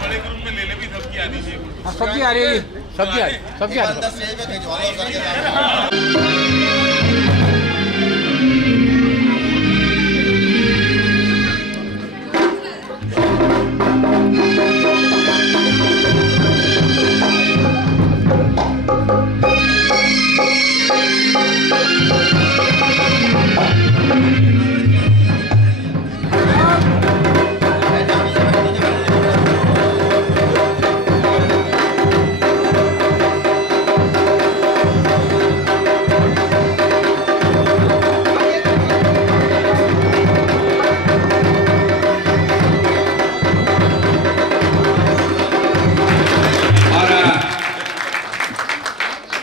बड़े ग्रुप में ले ले भी सबकी आ रही है। सबकी आ रही है, सबकी आ रही है, सबकी आ रही है।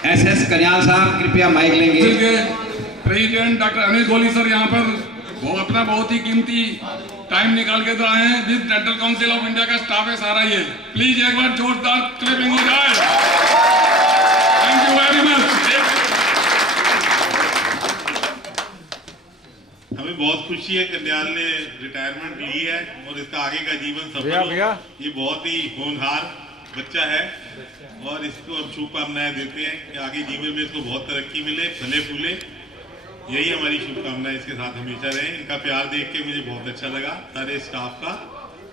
एसएस कन्याल साहब कृपया माइक लेंगे। प्रेसिडेंट डॉक्टर अनिल गोली सर यहाँ पर वो अपना बहुत ही कीमती टाइम निकाल के आए हैं। जिस डेंटल काउंसिल ऑफ इंडिया का स्टाफ है सारा ये, प्लीज एक बार जोरदार क्लैपिंग हो जाए। Thank you very much. हमें बहुत खुशी है कन्याल ने रिटायरमेंट ली है और इसका आगे का जीवन सफल हो। ये बहुत ही होनहार बच्चा है और इसको हम शुभकामनाएं देते हैं कि आगे जीवन में इसको बहुत तरक्की मिले, फले फूले। यही हमारी शुभकामनाएं इसके साथ हमेशा रहे। इनका प्यार देख के मुझे बहुत अच्छा लगा। सारे स्टाफ का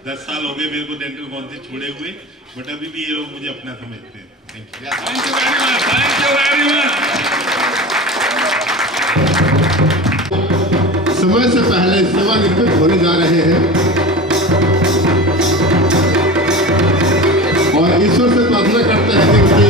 10 साल हो गए मेरे को डेंटल काउंसिल छोड़े हुए, बट अभी भी ये लोग मुझे अपना समझते हैं। Thank you very much, thank you very much. समय से पहले सेवानिवृत्त होने जा रहे हैं और ईश्वर से प्रार्थना करते हैं कि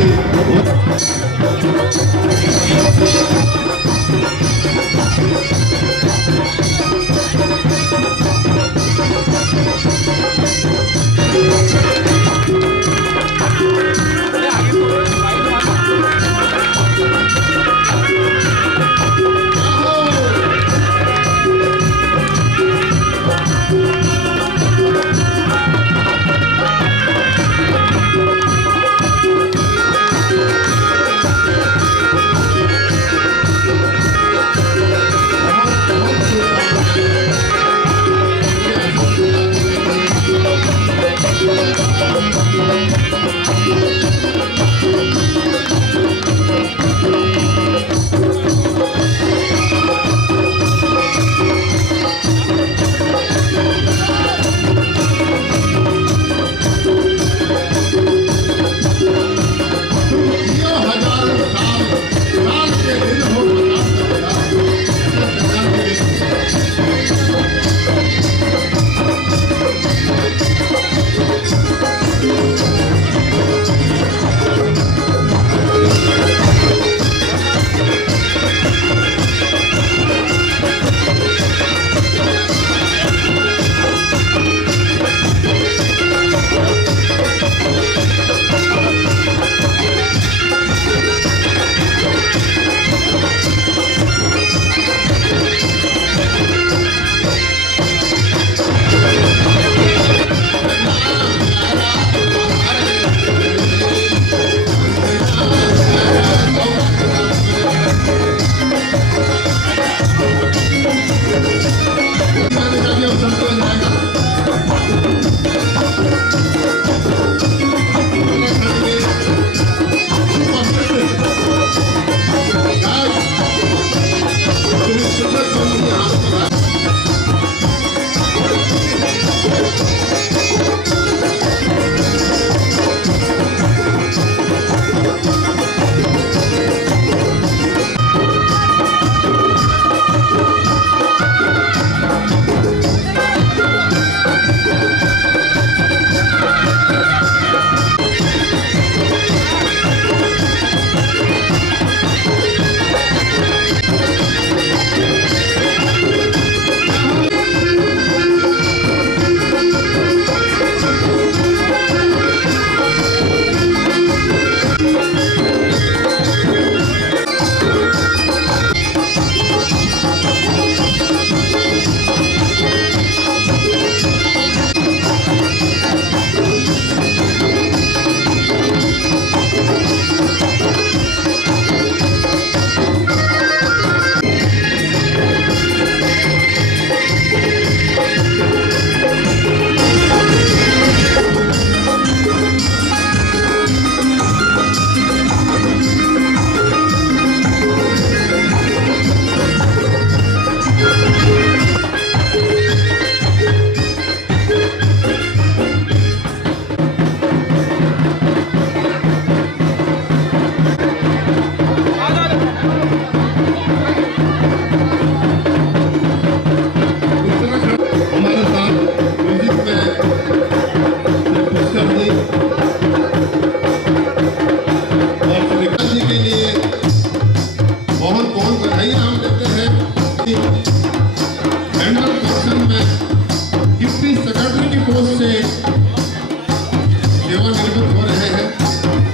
सेवानिवृत्त हो रहे हैं।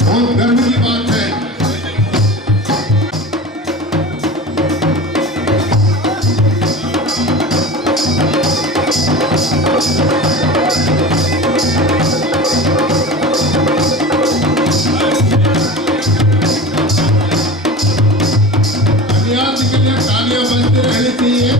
बहुत गर्व की बात है। कन्या जी के लिए तालियां बजती रहनी चाहिए।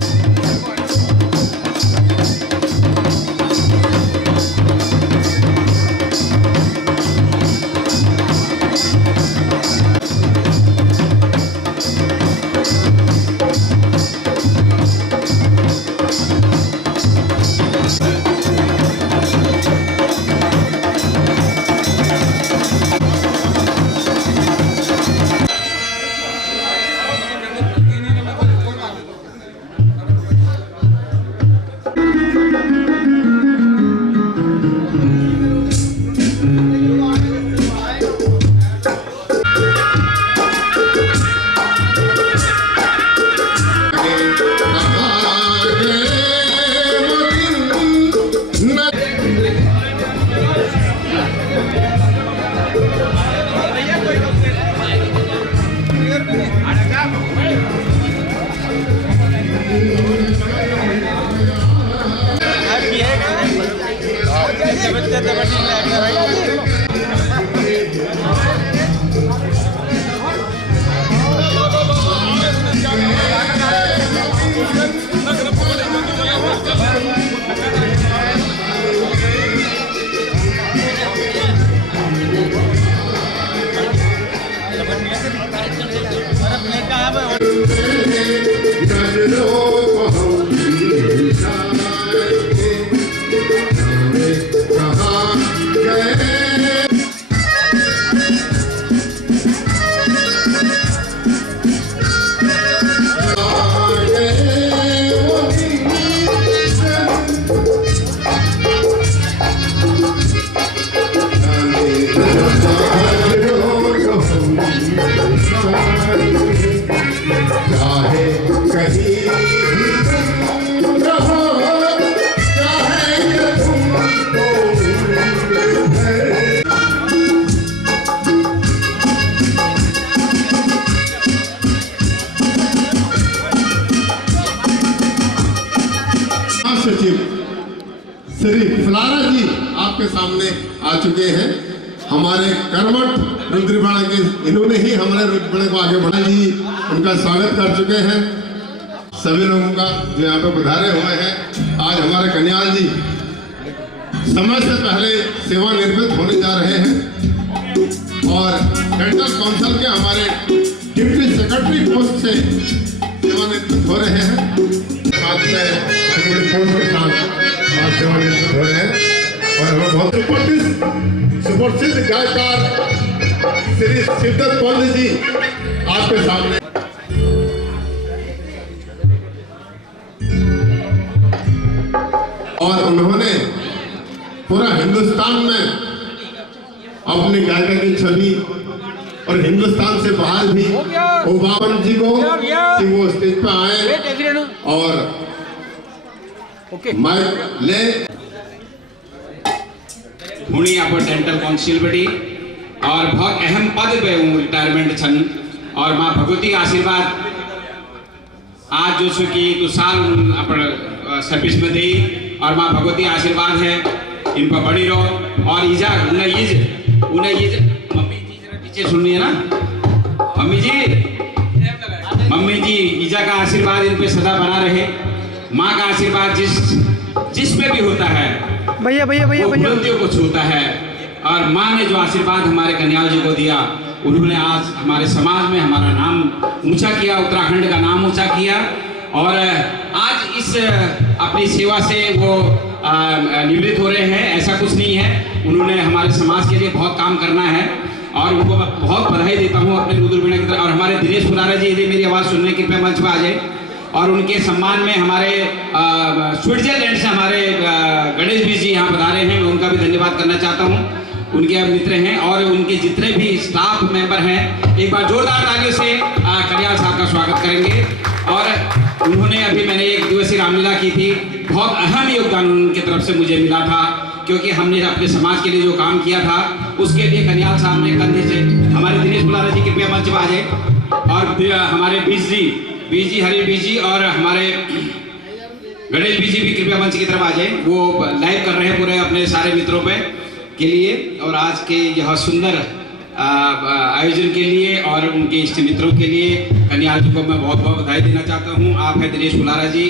सचिव श्री फलारा जी आपके सामने आ चुके हैं। हमारे कर्मठ रुद्रबाणा के इन्होंने ही हमारे रुद्रबाणा को आगे बढ़ा जी उनका स्वागत कर चुके हैं। सभी लोगों का जो यहाँ पे पधारे हुए हैं। आज हमारे कन्याल जी समय से पहले सेवानिवृत्त होने जा रहे हैं और डेंटल काउंसिल के हमारे डिप्टी सेक्रेटरी पोस्ट से सेवानिवृत्त हो रहे हैं। साथ में के साथ सेवानिवृत्त हो रहे हैं और हमें बहुत सुप्रसिद्ध गायकार श्री सिद्धत पंत जी आपके सामने। और उन्होंने पूरा हिंदुस्तान में अपनी गायिका की छवि और हिंदुस्तान से बाहर भी ओबावन जी को कि वो स्टेज पर आए और माइक ले हुणी आप डेंटल काउंसिल बड़ी और बहुत अहम पद पे हूँ रिटायरमेंट छन और माँ भगवती आशीर्वाद आज जो सो कि तो साल अपन सर्विस में दी और माँ भगवती आशीर्वाद है इन पर बड़ी रहो और ईजा उन्हें ये मम्मी जी जरा पीछे सुनिए ना मम्मी जी ईजा का आशीर्वाद इन पे सदा बना रहे। माँ का आशीर्वाद जिस पे भी होता है भैया उपलब्धियों को छूता है और माँ ने जो आशीर्वाद हमारे कन्याल जी को दिया उन्होंने आज हमारे समाज में हमारा नाम ऊंचा किया, उत्तराखंड का नाम ऊंचा किया और आज इस अपनी सेवा से वो निवृत्त हो रहे हैं। ऐसा कुछ नहीं है, उन्होंने हमारे समाज के लिए बहुत काम करना है और उनको बहुत बधाई देता हूँ अपने रुद्रवीणा की तरफ। और हमारे दिनेश फुलारा जी यदि मेरी आवाज़ सुनने कृपया मंच पर आ जाए और उनके सम्मान में हमारे स्विट्जरलैंड से हमारे गणेश भी जी यहाँ पधारे हैं, मैं उनका भी धन्यवाद करना चाहता हूँ। उनके मित्र हैं और उनके जितने भी स्टाफ मेंबर हैं एक बार जोरदार तालियों से कन्याल साहब का स्वागत करेंगे। और उन्होंने अभी मैंने एक दिवसीय रामलीला की थी, बहुत अहम योगदान उनकी तरफ से मुझे मिला था क्योंकि हमने अपने समाज के लिए जो काम किया था उसके लिए कन्याल साहब ने कंधे से हमारे दिनेश बुलारा जी कृपया मंच पर आ जाए, और हमारे बीज जी हरी बीज जी और हमारे गणेश बीज जी भी कृपया मंच की तरफ आ जाए। वो लाइव कर रहे हैं पूरे अपने सारे मित्रों पे के लिए और आज के यह सुंदर आयोजन के लिए और उनके इष्ट मित्रों के लिए कन्याल जी को मैं बहुत बहुत बधाई देना चाहता हूँ। आप हैं दिनेश बुलारा जी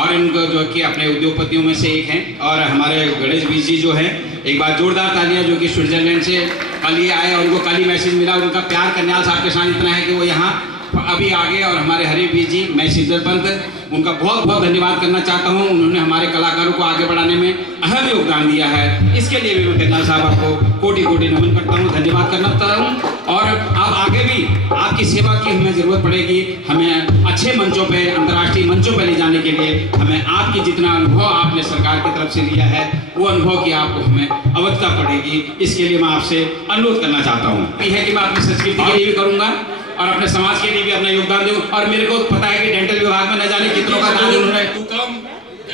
और इनको जो कि अपने उद्योगपतियों में से एक हैं, और हमारे गणेश बीज जी जो है, एक बार जोरदार तालियां, जो कि स्विट्जरलैंड से कल ही आए और उनको कल ही मैसेज मिला। उनका प्यार कन्याल साहब के साथ इतना है कि वो यहाँ अभी आ गए। और हमारे हरी बीज जी, मैं सिद्धर पंत, उनका बहुत बहुत धन्यवाद करना चाहता हूँ। उन्होंने हमारे कलाकारों को आगे बढ़ाने में अहम योगदान दिया है, इसके लिए भी मैं कन्याल साहब आपको कोटि कोटि नमन करता हूँ, धन्यवाद करना चाहता हूँ। और आप आगे भी आपकी सेवा की हमें जरूरत पड़ेगी। हमें अच्छे मंचों पे, अंतर्राष्ट्रीय मंचों पे ले जाने के लिए हमें आपकी जितना अनुभव आपने सरकार की तरफ से लिया है वो अनुभव की आपको हमें आवश्यकता पड़ेगी। इसके लिए मैं आपसे अनुरोध करना चाहता हूँ है कि मैं अपनी संस्कृति के लिए भी करूँगा और अपने समाज के लिए भी अपना योगदान दूँ। और मेरे को पता है कि डेंटल विभाग में न जाने कितनों का दान उन्होंने to come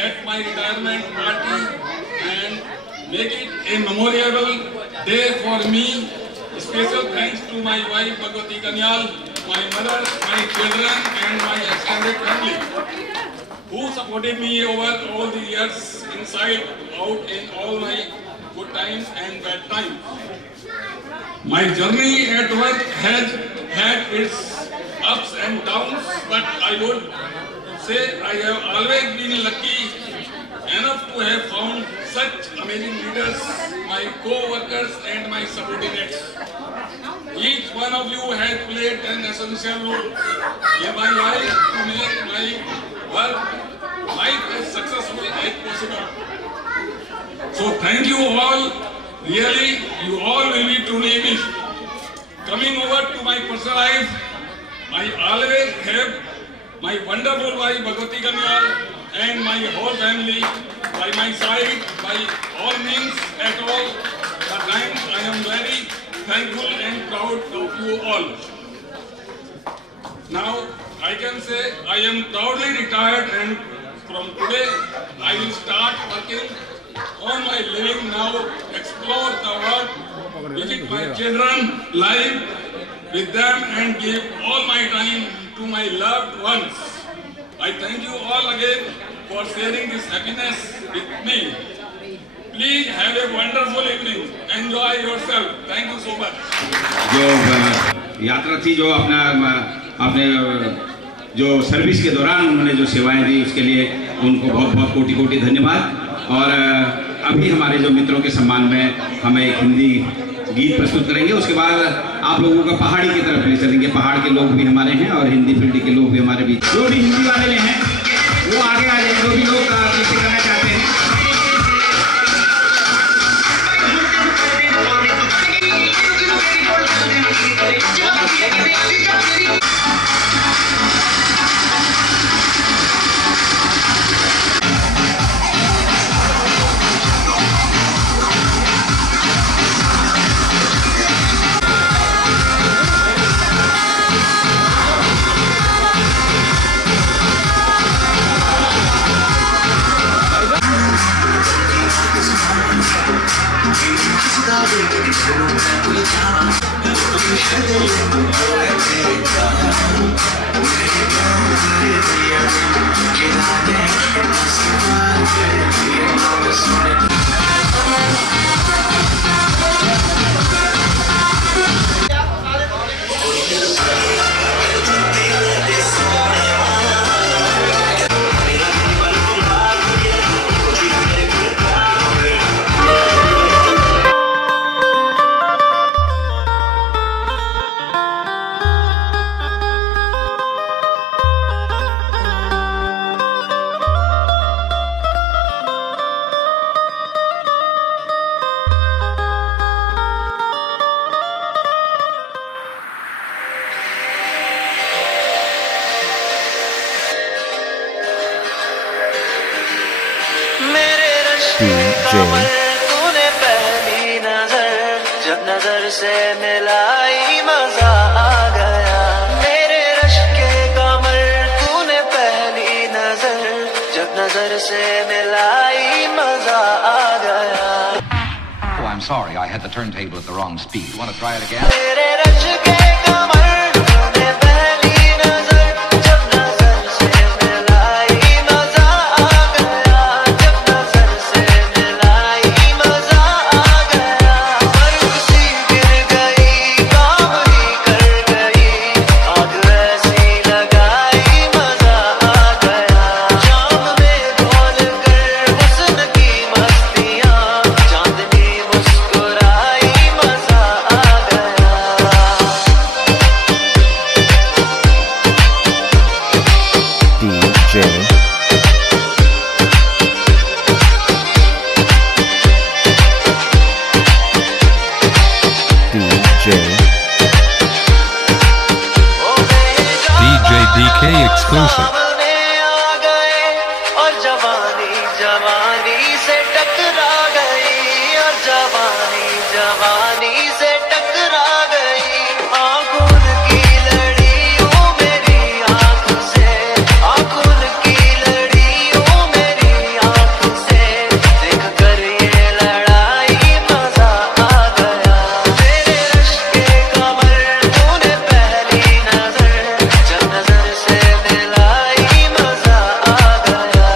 at my retirement party and make it a memorable day for me. Special thanks to my wife Bhagwati Kanyal, my mother, my children and my extended family who supported me over all the years, inside, out, in all my good times and bad times. My journey at work has had its ups and downs, but I would say I have always been lucky enough to have found such amazing leaders, my co-workers and my subordinates. Each one of you has played an essential role in my life to make my work life as successful as possible. So thank you all. Really, you all will be truly missed. Coming over to my personal life, I always have my wonderful wife Bhagwati Kanyal and my whole family by my side by all means at all the times. I am very thankful and proud of you all. Now I can say I am proudly retired, and from today I will start working on my living now, explore the world, visit my children, live with them and give all my time to my loved ones. I thank you all again for sharing this happiness with me. Please have a wonderful evening. Enjoy yourself. Thank you so much. जो यात्रा थी, जो अपने जो service के दौरान उन्होंने जो सेवाएं दी उसके लिए उनको बहुत बहुत कोटि कोटि धन्यवाद। और अभी हमारे जो मित्रों के सम्मान में हमें एक हिंदी गीत प्रस्तुत करेंगे, उसके बाद आप लोगों का पहाड़ी की तरफ ले चलेंगे। पहाड़ के लोग भी हमारे हैं और हिंदी फील्ड के लोग भी हमारे बीच, जो भी हिंदी वाले हैं वो आगे आ जाए, जो भी लोग नृत्य करना चाहते हैं। कमर तूने पहली नजर जब नजर से मिलाई मजा आ गया। मेरे रश के कमर तूने पहली नजर जब नजर से मिलाई मजा आ गया। sorry, I had the turntable at the wrong speed. You want to try it again? मेरे रश के कमर तूने पहली नजर जब नजर से मिलाई मजा आ गया जब नजर से मिलाई मजा आ गया बर्फ सी गिर गई काम ही कर गई आग ऐसी लगाई मजा आ गया शाम में खोल कर हुस्न की मस्तियाँ चांदनी मुस्कुराई मजा आ गया DJ DJ DK exclusive. सामने आ गए और जवानी जवानी से टकरा गई और जवानी जवानी से टकरा गई आंखों की लड़ियों मेरी आंख से आंखों की लड़ियों मेरी आंख से देख कर ये लड़ाई मजा आ गया तेरे रश के कमर तूने पहली नजर जब नजर से मिलाई मजा आ गया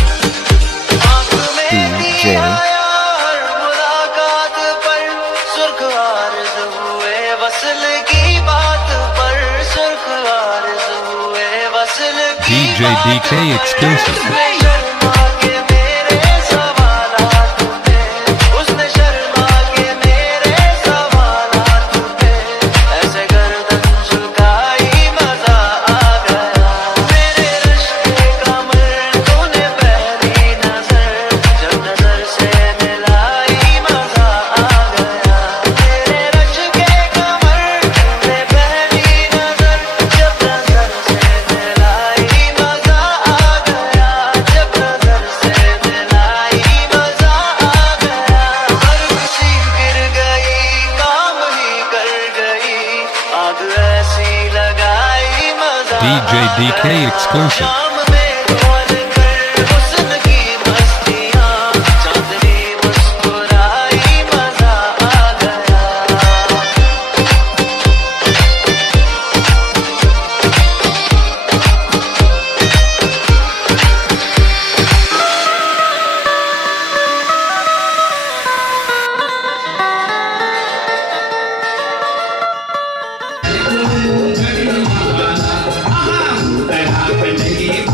आंख में DJ आया हर मुलाकात पर सुर्ख आर्ज हुए वसल की बात पर सुर्ख आर्ज हुए वसल की DJ बात DK पर। exclusive. उसने शर्मा के मेरे सवालात पे उसने शर्मा के मेरे सवालात पे ऐसे गर्दन झुकाई मजा आ गया मेरे रश के कमर तूने पहली नजर जब नजर से मिलाई मजा आ गया मेरे रश के कमर तूने पहली नजर जब नजर से मिलाई मजा आ गया जब नजर से मिलाई मजा आ गया बर्फ सी गिर गई काम ही कर गई आग ऐसी लगाई मजा DJ DK exclusive. शाम में खोल कर हुस्न की मस्तियाँ चांदनी मुस्कुराई मजा आ गया तरह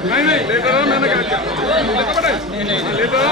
नहीं नहीं लेटर है, मैंने क्या किया लेटर है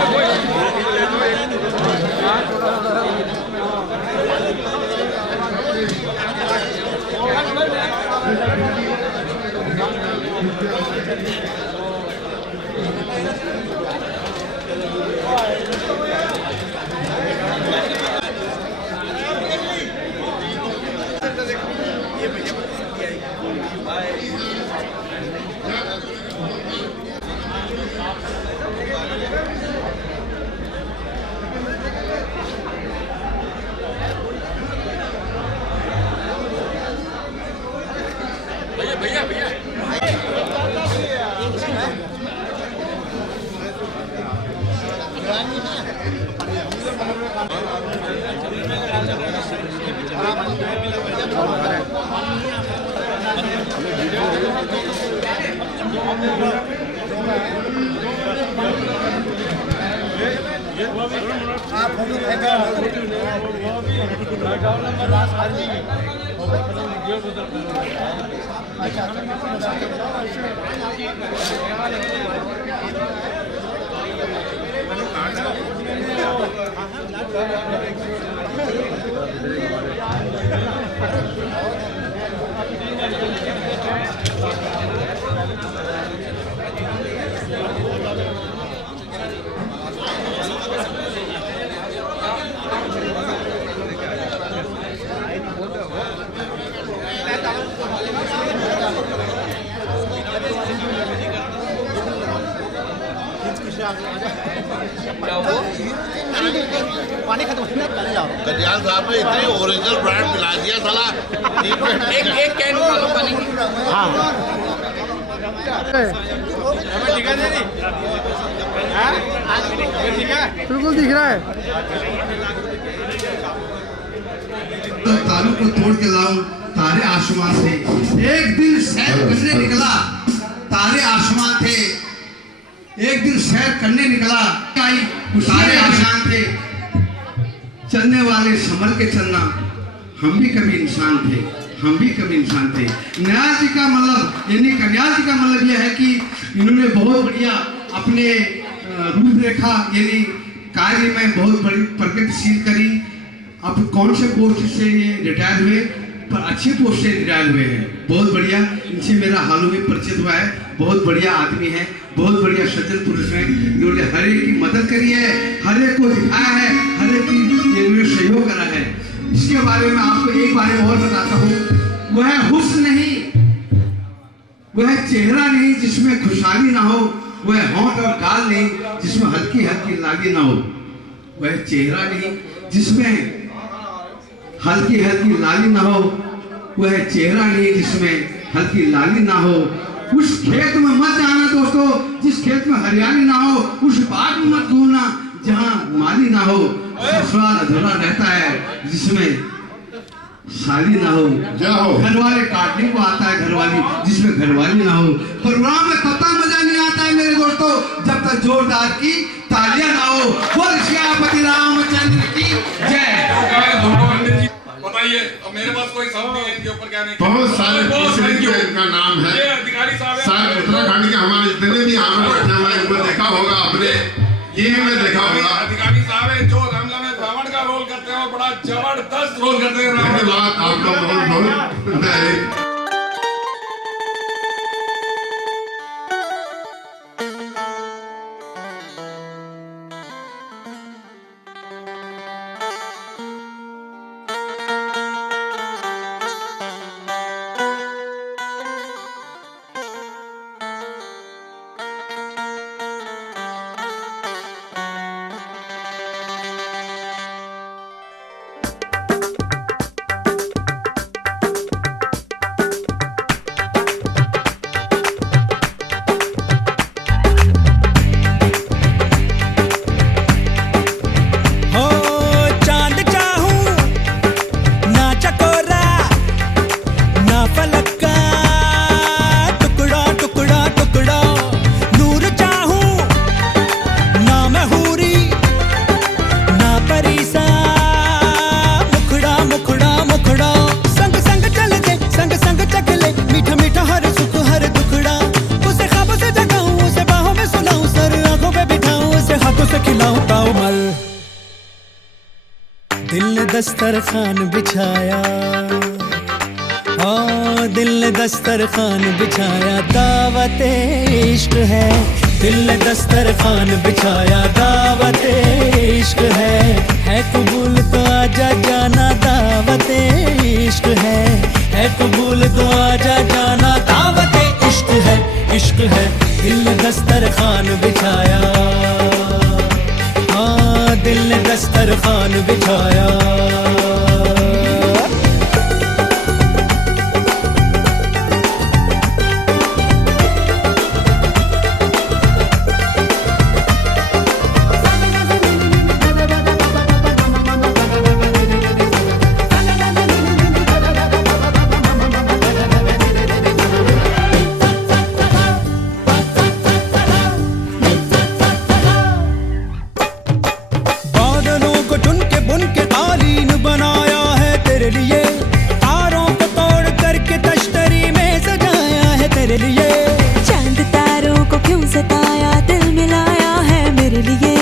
कल्याण साहब ने इतनी ओरिजिनल ब्रांड मिला दिया साला एक कैन वालों पानी बिल्कुल दिख रहा है। तारों को तोड़ के लाऊं तारे आसमान से, एक दिन सैर करने निकला तारे आसमान थे, एक दिन सैर करने निकला तारे आसमान थे, चलने वाले संभल के चलना, हम भी कभी इंसान थे, हम भी कभी इंसान थे। न्याय जी का मतलब यानी कन्याल जी का मतलब यह है कि इन्होंने बहुत बढ़िया अपने रूपरेखा यानी कार्य में बहुत बड़ी प्रगतिशील करी। अब कौन से पोस्ट से ये रिटायर हुए, पर अच्छे पोस्ट से रिटायर हुए हैं, बहुत बढ़िया। इनसे मेरा हाल में परिचित हुआ है, बहुत बढ़िया आदमी है, बहुत बढ़िया सज्जन पुरुष है। इन्होंने हर एक की मदद करी है, हर एक को दिखाया है, हर एक की इन्होंने सहयोग करा है। इसके बारे में आपको एक बारे और बताता हूँ, वह हुस्न नहीं, वह चेहरा नहीं जिसमें खुशहाली ना हो, वह होंठ और गाल नहीं जिसमें हल्की हल्की लाली ना हो, वह चेहरा नहीं जिसमें हल्की हल्की लाली ना हो, वह चेहरा नहीं जिसमें हल्की लाली ना हो। उस खेत में मत जाना दोस्तों जिस खेत में हरियाली ना हो, उस बाग में मत घूमना जहाँ माली ना हो। ससुराल अधूरा रहता है जिसमें साली ना हो। घरवाले काटने को आता है घरवाली जिसमें घरवाली ना हो। प्रोग्राम में तब तक मजा नहीं आता है मेरे दोस्तों जब तक जोरदार की तालियां ना हो। बोल श्यामपति रामचंद्र की जय। बताइए, अब मेरे पास कोई शब्द नहीं है इनके ऊपर कहने के। बहुत सारे इनका नाम है, ये अधिकारी साहब सारे उत्तराखंड के हमारे जितने भी यहाँ पर बैठे हुए हैं देखा होगा आपने, ये में देखा होगा। अधिकारी साहब है जो रामला में रावण का रोल करते हैं और बड़ा जबरदस्त रोल करते हैं। धन्यवाद आपका बहुत बहुत। दस्तरखान बिछाया, दिल ने दस्तरखान बिछाया, दावत इश्क है। दिल ने दस्तरखान बिछाया, दावत इश्क है कबूल तो आजा जाना, दावत इश्क है कबूल तो आजा जाना, दावत इश्क है। दिल ने दस्तरखान बिछाया, दिल ने दस्तरखान बिछाया। चांद तारों को क्यों सताया, दिल मिलाया है मेरे लिए।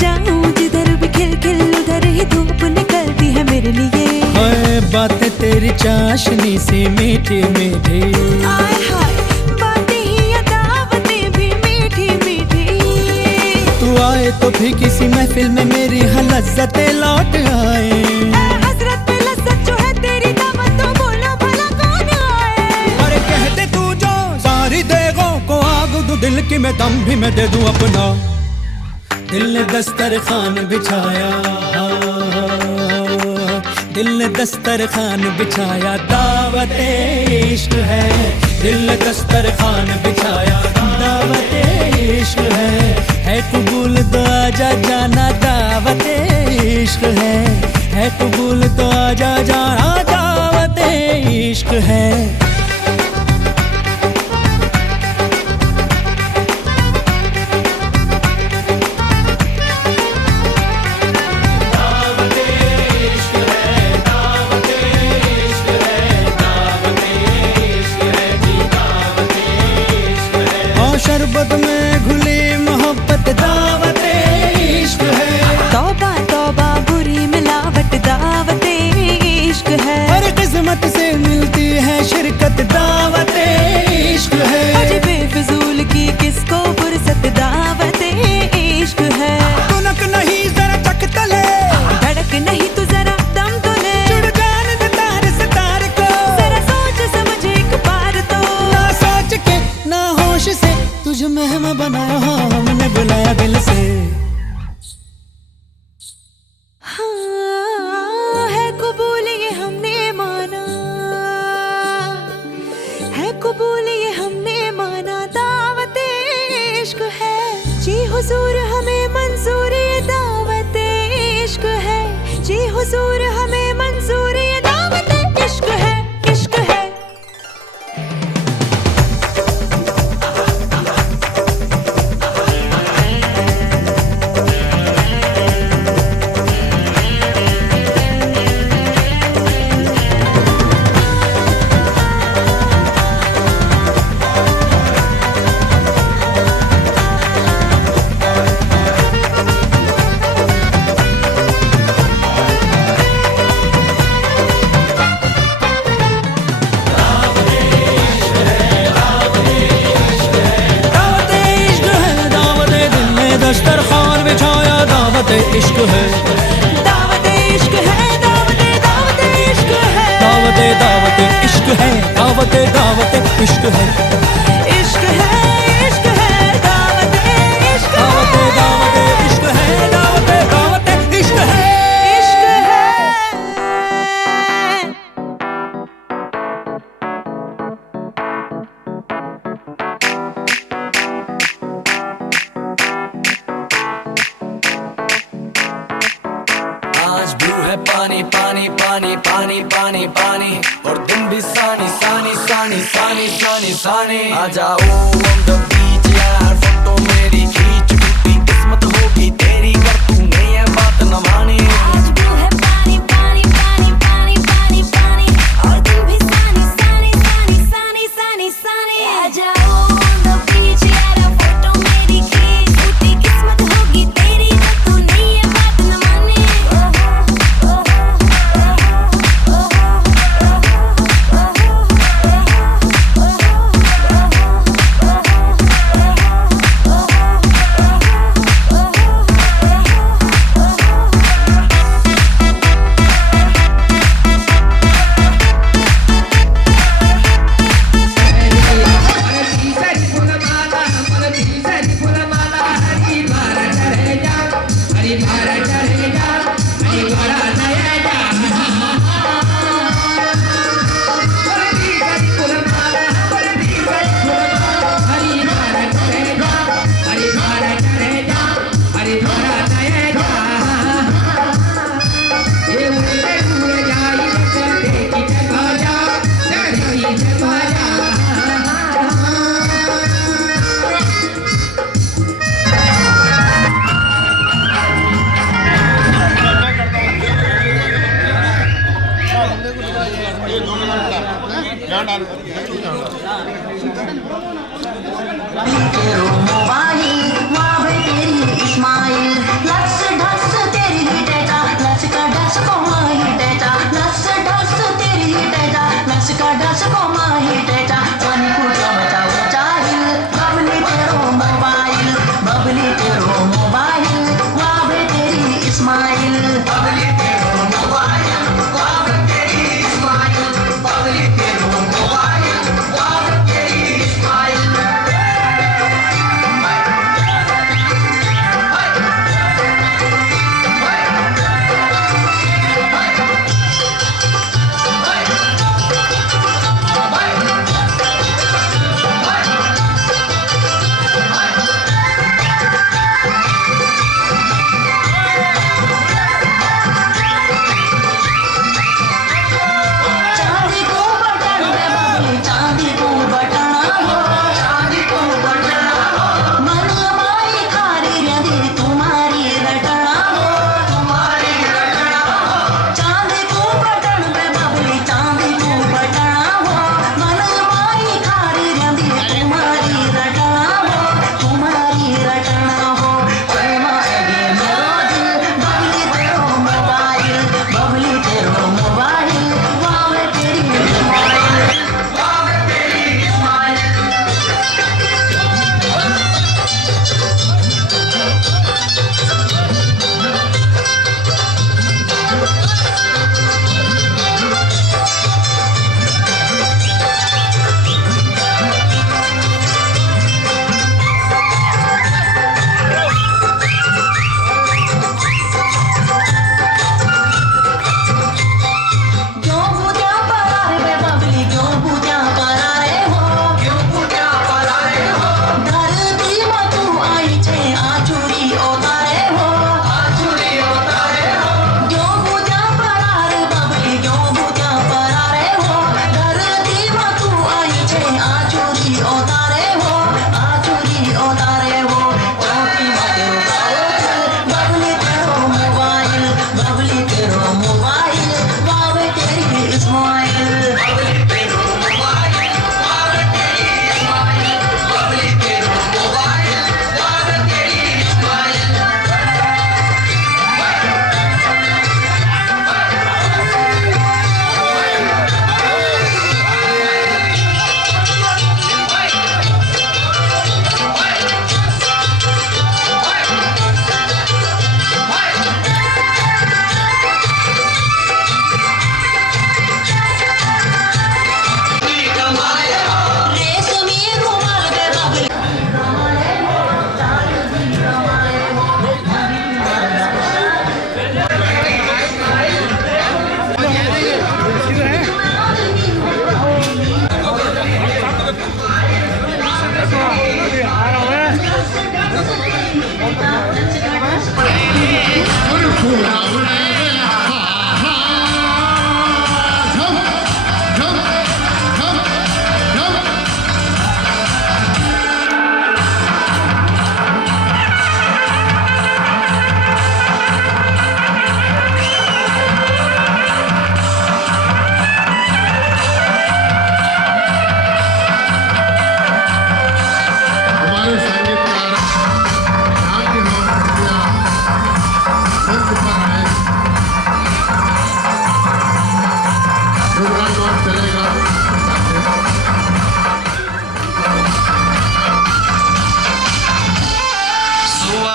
जाऊं जिधर भी खिल खिल उधर ही धूप निकलती है मेरे लिए। हाय बातें तेरी चाशनी सी मीठी मीठी, आय हाय बातें ही या दावतें भी मीठी मीठी। तू आए तो भी किसी महफिल में मेरी लज्जतें लौट आए। हसरत पे लज्जत जो है तेरी दावत, तो बोलो भला कौन आए। अरे कहते तू जो सारी देगों को आग दो, दिल की मैं दम भी मैं दे दूं अपना। दिल ने दस्तरखान बिछाया, दिल ने दस्तरखान बिछाया, दावत इश्क है। दिल ने दस्तरखान बिछाया, दावत इश्क है कबूल तो आजा जाना, दावत इश्क है कबूल तो आजा जाना, दावत इश्क है। शरबत में घुली मोहब्बत, दावत इश्क है। तौबा तौबा बुरी मिलावट, दावत इश्क है। हर किस्मत से मिलती है शिरकत, दावत इश्क है। अजी बेफिजूल की किसको फुर्सत, दावत इश्क है। तुनक नहीं जरा चक तले, धड़क नहीं तू जरा दम तो ले। जुड़ जाने दे तार से तार को, जरा सोच समझ एक बार तो। ना सोच के ना होश से तुझे मेहमान बनाया, हमने बुलाया दिल से। हाँ है कबूल ये हमने माना, है कबूल ये हमने माना, दावत इश्क है। जी हुजूर हमें मंजूर ये दावत इश्क है। जी हुजूर हमें मंजूर ये दावत इश्क है, इश्क है। दस्तरखान बिछाया, दावत इश्क है। दावत इश्क है, दावत इश्क है। दावत इश्क है, दावत इश्क है। इश्क है, इश्क है, दावत इश्क है। दावत इश्क है, दावत इश्क है। इश्क है। आज ब्लू है पानी पानी पानी पानी पानी पानी, और तुम भी सानी सानी सानी सानी सानी सानी। आ जाओ on the beach यार, फोटो मेरी खींच, टूटी किस्मत होगी तेरी कर तूने ये बात न मानी। आज ब्लू है पानी पानी पानी पानी पानी पानी, और तुम भी सानी सानी सानी सानी सानी सानी। आ जाओ on the beach यार, फोटो मेरी खींच, टूटी किस्मत होगी तेरी कर तूने ये बात न मानी।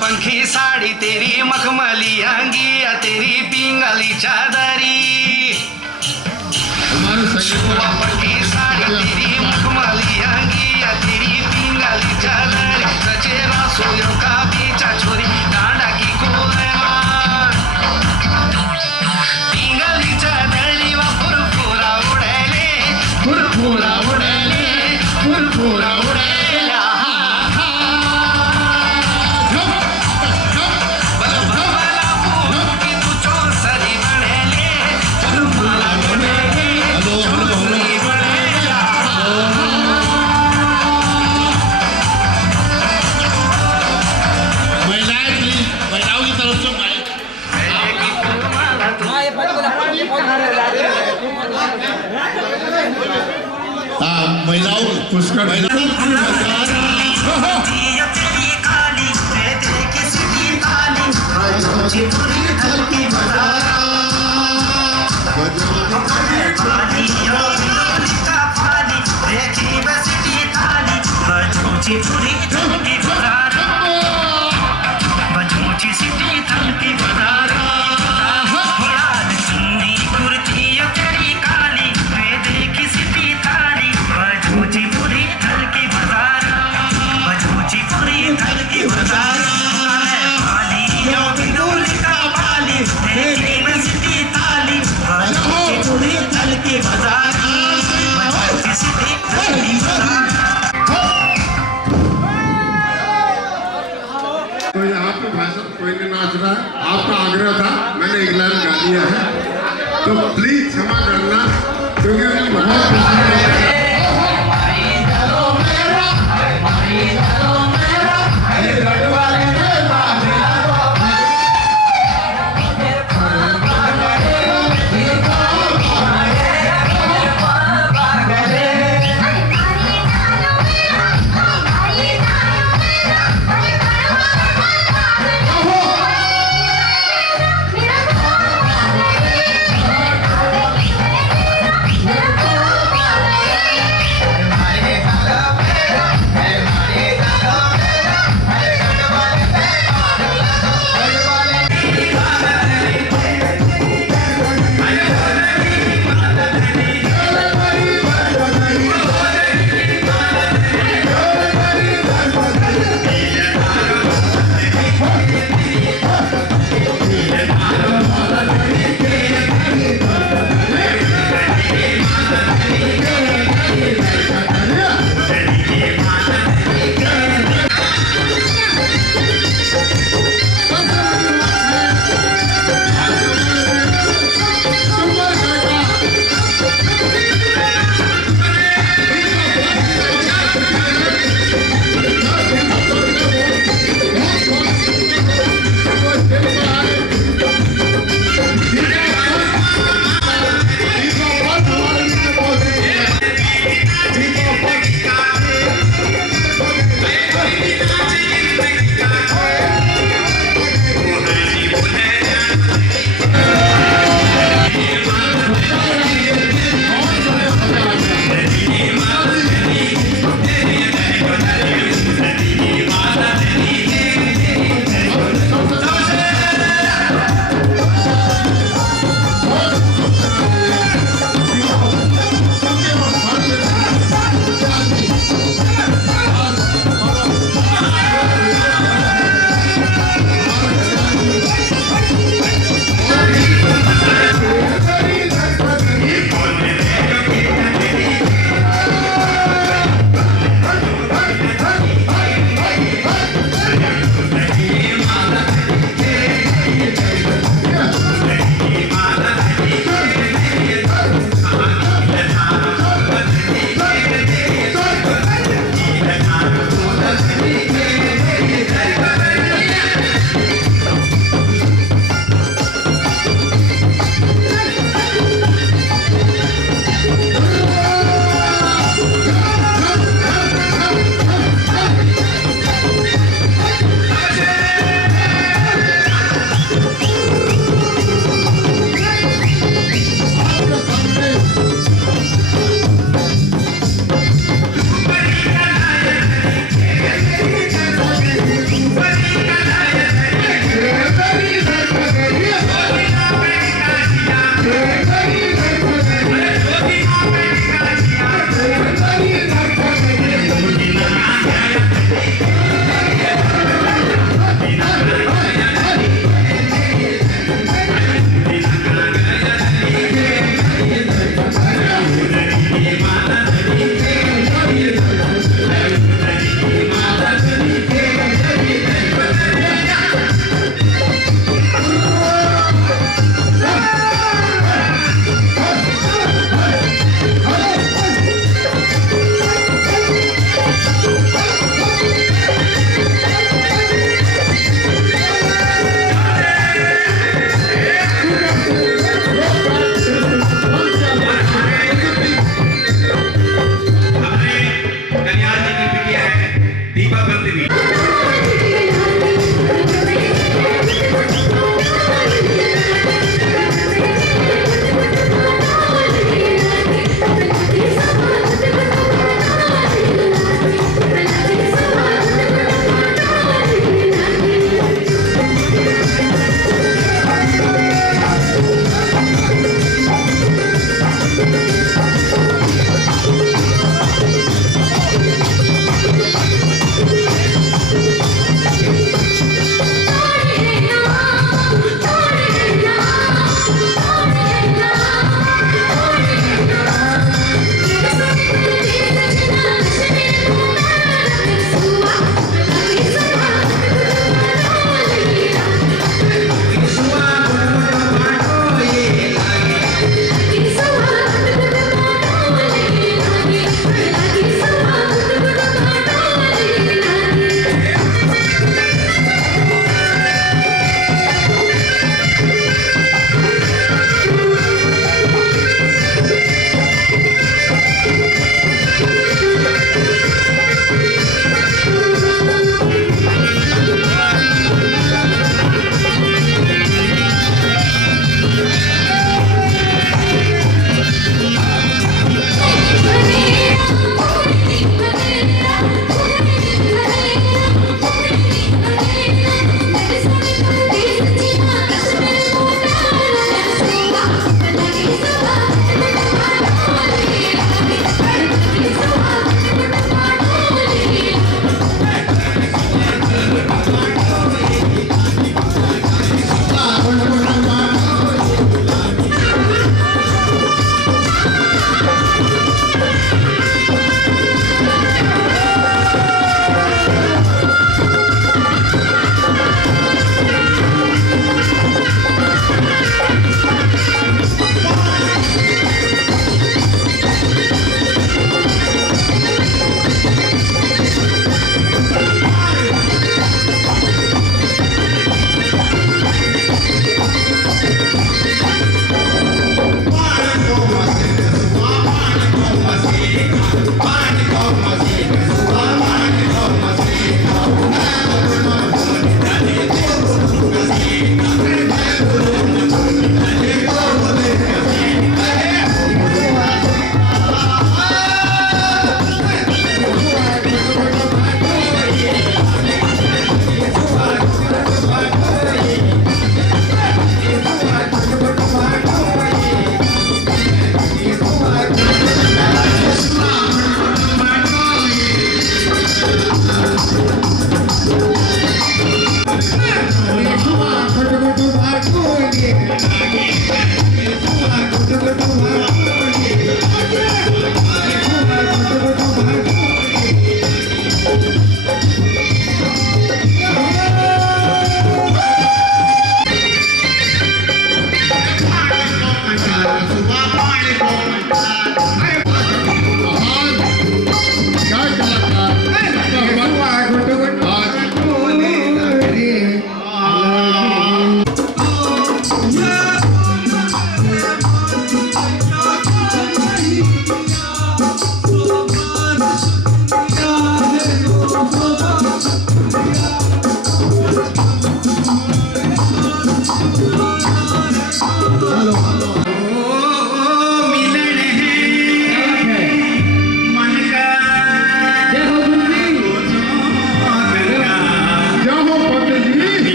पंखी साड़ी तेरी मखमली अंगिया तेरी पिंगली चादरी पंखी साड़ी तेरी मखमली अंगिया तेरी पिंगली चादरी सचेरा सोयो का बीचा छोरी डांडा की कोलमा पिंगली चादरी वा फुरफुरा उड़ेले फुरफुरा उड़ेले फुरफुरा उड़ेले हाँ ये महिलाओं पुष्कर तो यहाँ पे भाई साहब कोई नहीं नाच रहा है, आपका आग्रह था, मैंने एक लाइन गा दिया है, तो प्लीज क्षमा करना क्योंकि बहुत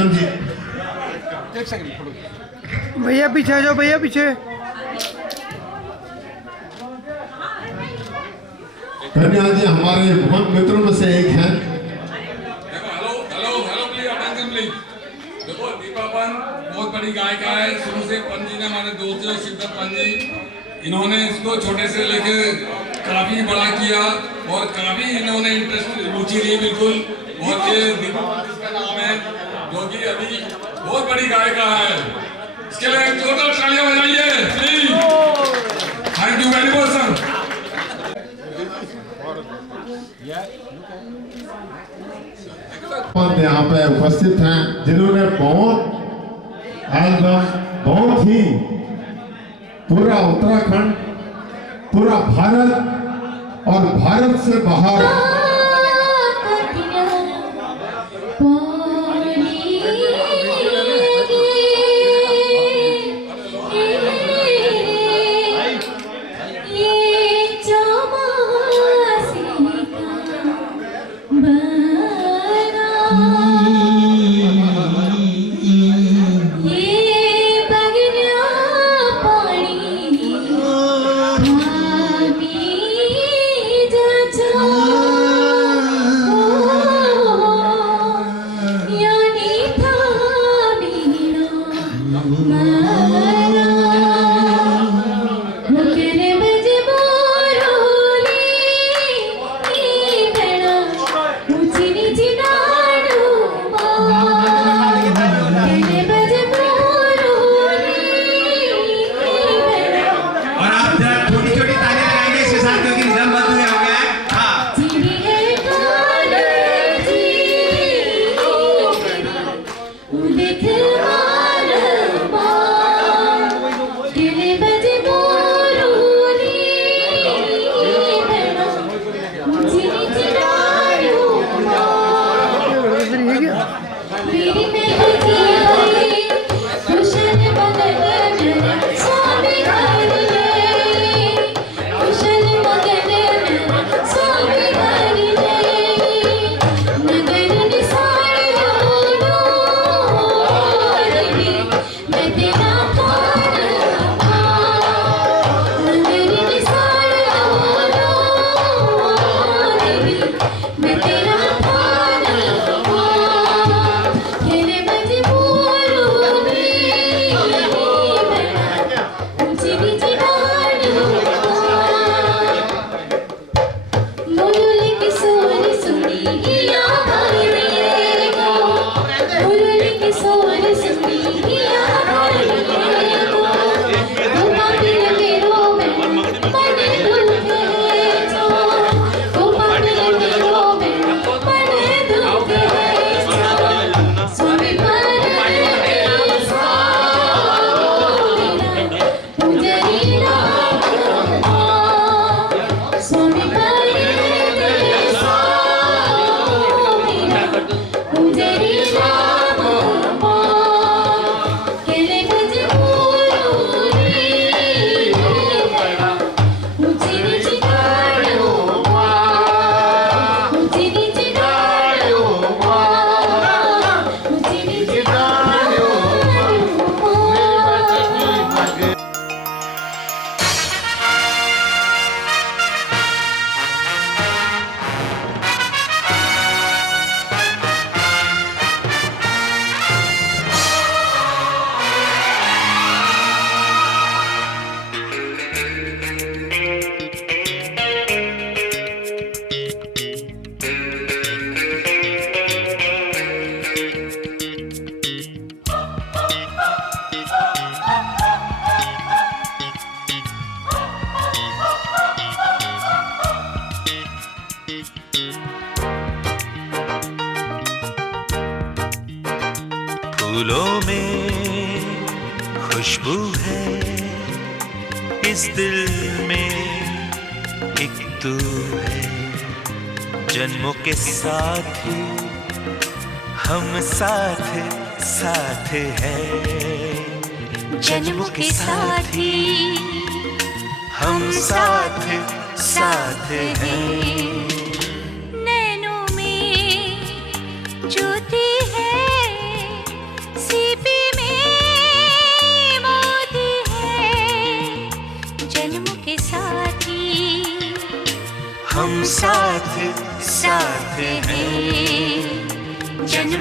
हाँ जी भैया पीछे आ जाओ, भैया पीछे। कन्या जी हमारे बहुत मित्रों में से एक हैं। Hello hello hello please attention please. देखो दीपावन बहुत बड़ी गायिका है, शुरू से पंजी ने हमारे दोस्त हैं शिवदत्त पंजी, इन्होंने इसको छोटे से लेके काफी बड़ा किया और काफी इन्होंने इंटरेस्ट रुचि ली बिल्कुल। और ये दीपावन इसका नाम है, जो कि अभी बहुत बड़ी गायिका है। इसके लिए एक जोरदार तालियां बजाइए please. Thank you very much sir. यहाँ पे उपस्थित हैं जिन्होंने बहुत ही पूरा उत्तराखंड, पूरा भारत और भारत से बाहर फूलों में खुशबू है, इस दिल में एक तू है। जन्मों के साथी हम साथ साथ हैं, जन्मों के साथी हम साथ साथ हैं। नैनों में ज्योति है,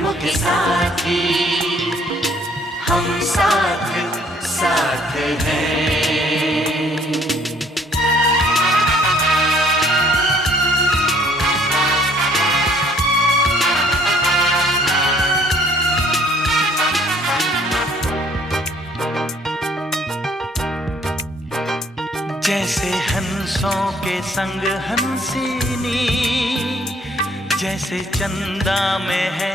जन्मों के साथी हम साथ साथ हैं। जैसे हंसों के संग हंसिनी, जैसे चंदा में है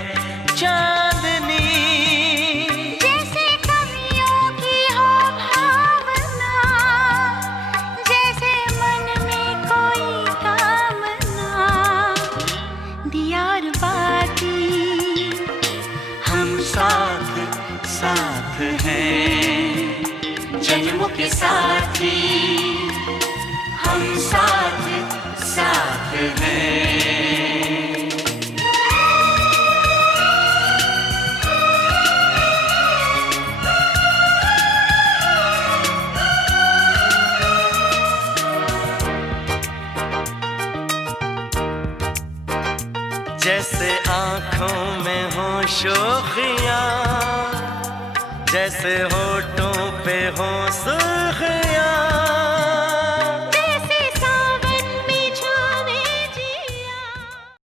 चांदनी, जैसे कवियों की हो भावना, जैसे मन में कोई कामना, दिया और बाती हम साथ साथ हैं। जन्मों के साथी हम साथ साथ हैं। जैसे आँखों में हो शोखियाँ, जैसे होठों पे हो